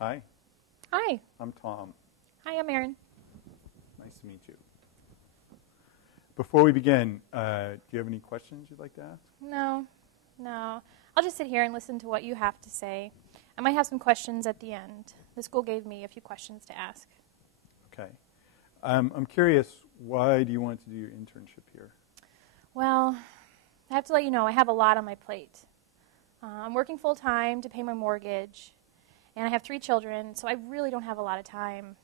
Hi, Hi. I'm Tom. Hi, I'm Erin. Nice to meet you. Before we begin, do you have any questions you'd like to ask? No. I'll just sit here and listen to what you have to say. I might have some questions at the end. The school gave me a few questions to ask. Okay. I'm curious, why do you want to do your internship here? Well, I have to let you know I have a lot on my plate. I'm working full-time to pay my mortgage, and I have 3 children, so I really don't have a lot of time.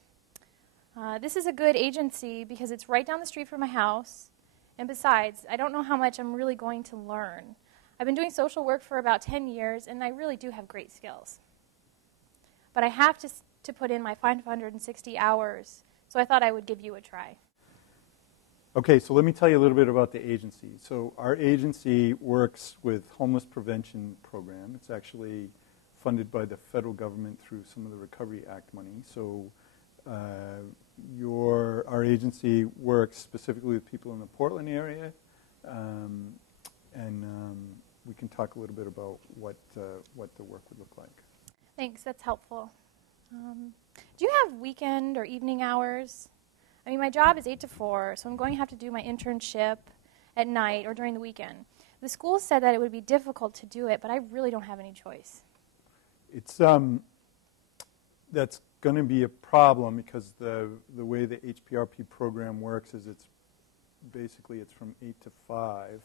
This is a good agency because it's right down the street from my house, and besides, I don't know how much I'm really going to learn. I've been doing social work for about 10 years, and I really do have great skills. But I have to put in my 560 hours, so I thought I would give you a try. Okay, so let me tell you a little bit about the agency. So our agency works with homeless prevention program. It's actually funded by the federal government through some of the Recovery Act money. So our agency works specifically with people in the Portland area, and we can talk a little bit about what the work would look like. Thanks, that's helpful. Do you have weekend or evening hours? I mean, my job is 8 to 4, so I'm going to have to do my internship at night or during the weekend. The school said that it would be difficult to do it, but I really don't have any choice. It's that's going to be a problem because the way the HPRP program works is it's from 8 to 5.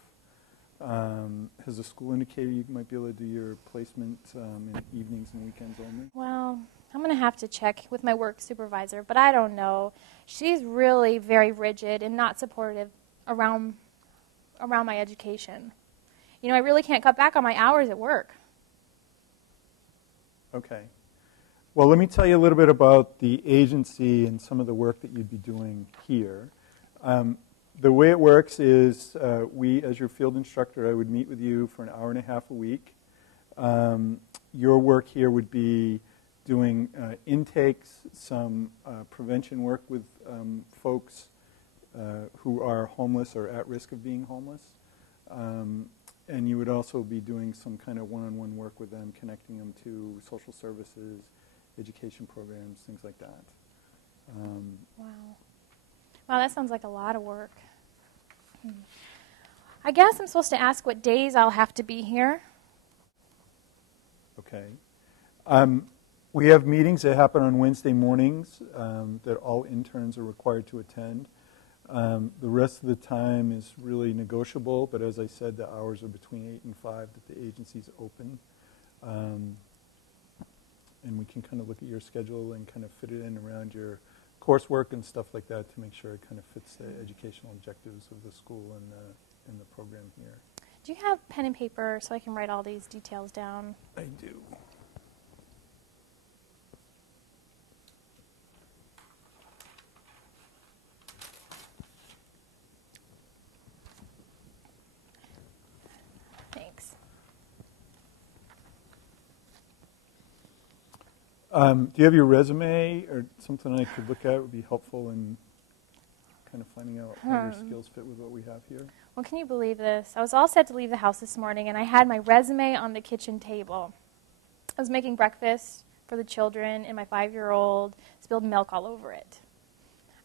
Has the school indicated you might be able to do your placement in evenings and weekends only? Well, I'm going to have to check with my work supervisor, but I don't know. She's really very rigid and not supportive around my education. You know, I really can't cut back on my hours at work. Okay. Well, let me tell you a little bit about the agency and some of the work that you'd be doing here. The way it works is we, as your field instructor, I would meet with you for an hour and a half a week. Your work here would be doing intakes, some prevention work with folks who are homeless or at risk of being homeless. And you would also be doing some kind of one-on-one work with them, connecting them to social services, education programs, things like that. Wow, that sounds like a lot of work. I guess I'm supposed to ask what days I'll have to be here. Okay. We have meetings that happen on Wednesday mornings that all interns are required to attend. The rest of the time is really negotiable, but as I said, the hours are between 8 and 5 that the agency's open. And we can kind of look at your schedule and kind of fit it in around your coursework and stuff like that to make sure it kind of fits the educational objectives of the school and the program here. Do you have pen and paper so I can write all these details down? I do. Thanks. Do you have your resume or something I could look at? It would be helpful in kind of finding out how your skills fit with what we have here. Well, can you believe this? I was all set to leave the house this morning, and I had my resume on the kitchen table. I was making breakfast for the children, and my 5-year-old spilled milk all over it.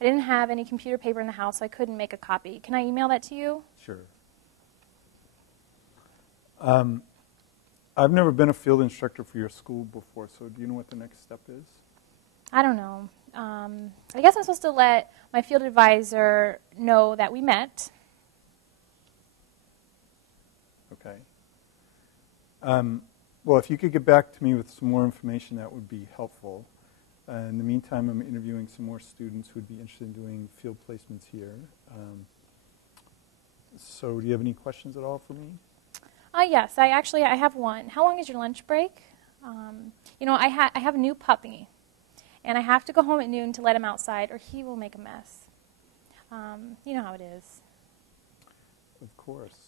I didn't have any computer paper in the house, so I couldn't make a copy. Can I email that to you? Sure. I've never been a field instructor for your school before, so do you know what the next step is? I don't know. I guess I'm supposed to let my field advisor know that we met. Okay. Well, if you could get back to me with some more information, that would be helpful. In the meantime, I'm interviewing some more students who would be interested in doing field placements here. So do you have any questions at all for me? Yes, I have one. How long is your lunch break? You know, I have a new puppy, and I have to go home at noon to let him outside, or he will make a mess. You know how it is. Of course.